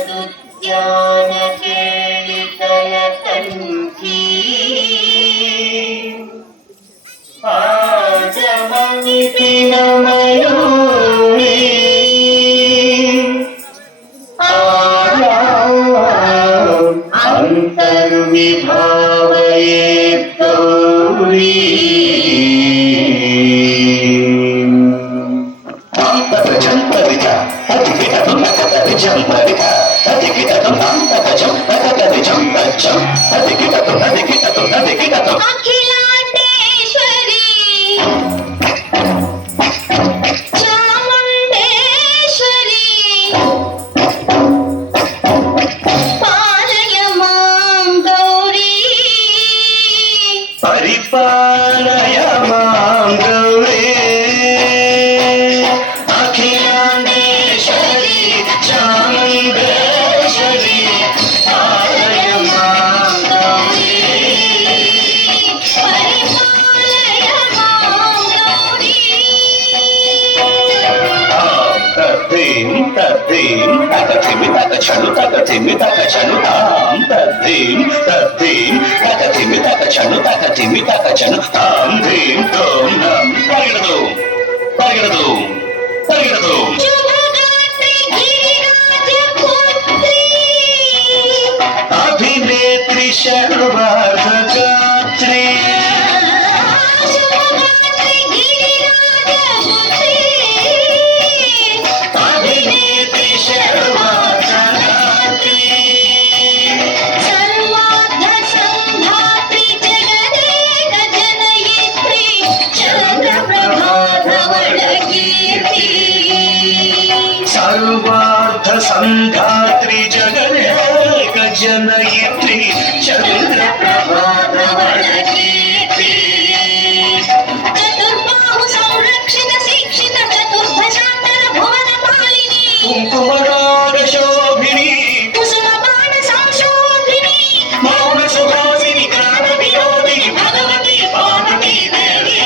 उपनिषदुद्यान केलितय कण्ठी आजमनिति नमयूरी अंतर्विभावये गौरी అఖిలాండేశ్వరి చాముండేశ్వరి పాలయ మాం గౌరీ పరిపాలయ మాం గౌరీ అఖిలాండేశ్వరి చాముండేశ్వరి పాలయ మాం గౌరీ పరిపాలయ మాం గౌరీ తద్దీం తద్దీం తగతిమి తగచను తగతిమి తగచను తాం తద్దీం తద్దీం తగతిమి తగచను తగతిమి తగచను తాం ధీం తోం నం పరిగెడదు పరిగెడదు పరిగెడదు శుభగాత్రి గిరిరాజపుత్రి అభినేత్రి శర్వార్ధగాత్రి శుభగాత్రి గిరిరాజపుత్రి అభినేత్రి శర్వార్ధగాత్రి సర్వార్థ సంధాత్రి జగదేక జనయిత్రి చంద్రప్రభాధవళకీర్తి సర్వార్థ సంధాత్రి జగదేక జనయిత్రి చంద్రప్రభాధవళకీర్తి చతుర్బాహు సంరక్షిత శిక్షిత చతుర్భశాంతర భువన పాలిని కుంకుమరాగ శోభిని కుసుమ బాణ సంశోధిని మౌన సుహాసిని జ్ఞాన వినోదిని భగవతి పార్వతీ దేవి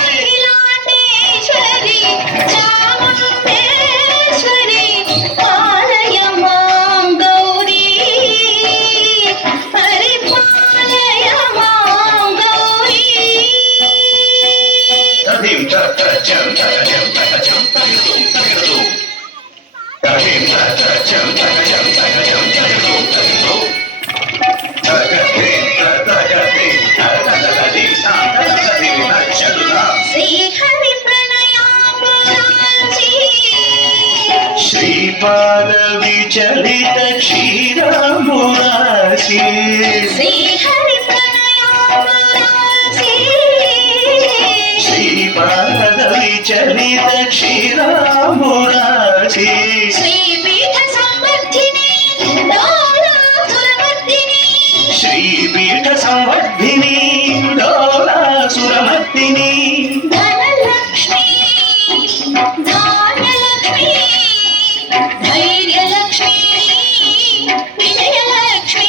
అఖిలాండేశ్వరి చాముండేశ్వరి పాలయ మాం గౌరీ పరిపాలయ మాం గౌరీ తదిం తచ్చం తగజం తగజం తగదుం తగదు తదిం తచ్చం తగజం తగజం తగదుం తగదు తగదిం తగదిం తగదిం తగదిం తచ్చలునా శ్రీహరి ప్రణయామరాజీ శ్రీపాద విచలిత క్షీరమురాశి శ్రీహరి ప్రణయామరాజీ శ్రీపాద విచలిత క్షీరమురాశి శ్రీపీఠ సంవర్ధిని డోలాసురమర్దిని శ్రీపీఠ సంవర్ధిని డోలాసురమర్దిని ధనలక్ష్మి ధాన్యలక్ష్మి ధైర్యలక్ష్మి విజయలక్ష్మి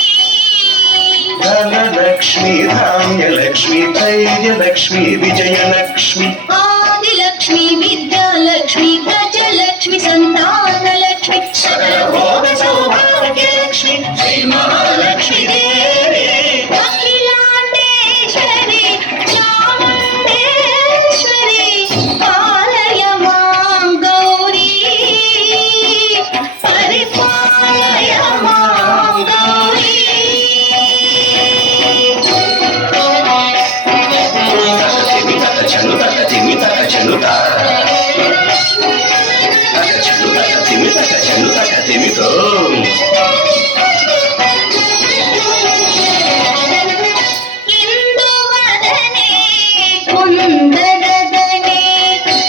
ధనలక్ష్మి ధాన్యలక్ష్మి ధైర్యలక్ష్మి విజయలక్ష్మి ఆదిలక్ష్మి విద్యాలక్ష్మి గజలక్ష్మి సంతానలక్ష్మి సర్వభోగ సౌభాగ్యలక్ష్మి శ్రీ మహాలక్ష్మి దేవి అఖిలాండేశ్వరి చాముండేశ్వరి పాలయ మాం గౌరీ పరిపాలయ మాం గౌరీ తగతిమి తగచను తగతిమి తగచను తగచను తగతిమి తగచను తగతిమితో ఇందువదనే కుందరదనే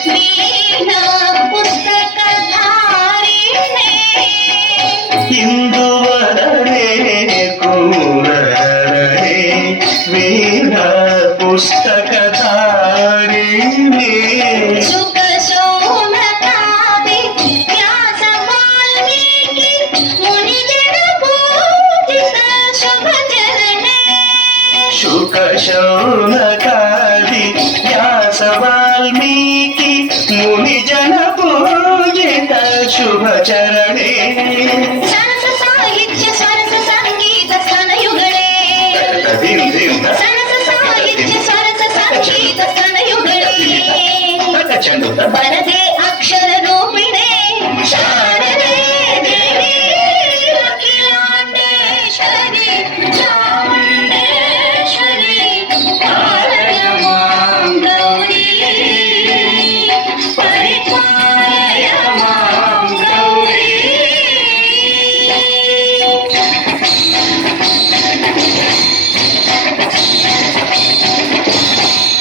వీణా పుస్తకధారిణే ఇందువలనే కుమరనే వీణ పుస్తకధారిణి సుఖ శోణకాది వ్యాస వాల్మీకి ಶುಭಚರಣೆ ಸರಸ ಸಾಹಿತ್ಯ ಸರಸ ಸಂಗೀತ ಸ್ತನಯುಗಳೇ ಧೀಮ್ ಧೀಮ್ ಸರಸ ಸಾಹಿತ್ಯ ಸರಸ ಸಂಗೀತ ಸ್ತನಯುಗಳೇ ಚೆಂಡು ಬರದೆ ಅಕ್ಷರ ರೂಪಿಣೆ ಶಾರದೆ ದೇವಿ ಅಖಿಲಾಂಡೇಶ್ವರಿ ಚಾಮುಂಡೇಶ್ವರಿ ಪಾಲಯ ಮಾಂ ಗೌರಿ ಪರಿಪಾಲಯ ಮಾಂ ಗೌರಿ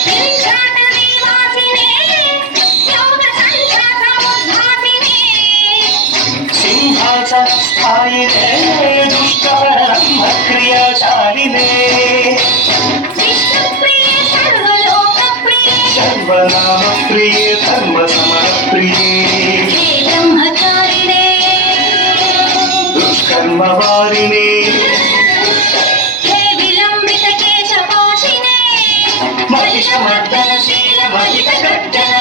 ಸಂಚಾತ ನಿವಾಸಿನೇ ಯೋಗ ಸಂಚಾತ ಉದ್ಧಾತಿನೇ ಸಿಂಹಾಸ ಸ್ಥಾಯಿನೇ ದುಷ್ಟಪರಮ ಕ್ರಿಯಾಶಾಲಿನೇ ವಿಷ್ಣುಪ್ರಿಯೆ ಸರ್ವಲೋಕಪ್ರಿಯೆ ಸರ್ವನಾಮ ಪ್ರಿಯೇ ಧರ್ಮ ಸಮರ ಪ್ರಿಯೇ ಹೇ ಬ್ರಹ್ಮಚಾರಿಣೇ ದುಷ್ಕರ್ಮ ವಾರಿಣೇ ಹೇ ವಿಲಂಬಿತ ಕೇಶಪಾಶಿನೇ ಮಹಿಷ ಮರ್ದನಶೀಲ ಮಹಿಷ ಗರ್ಜನ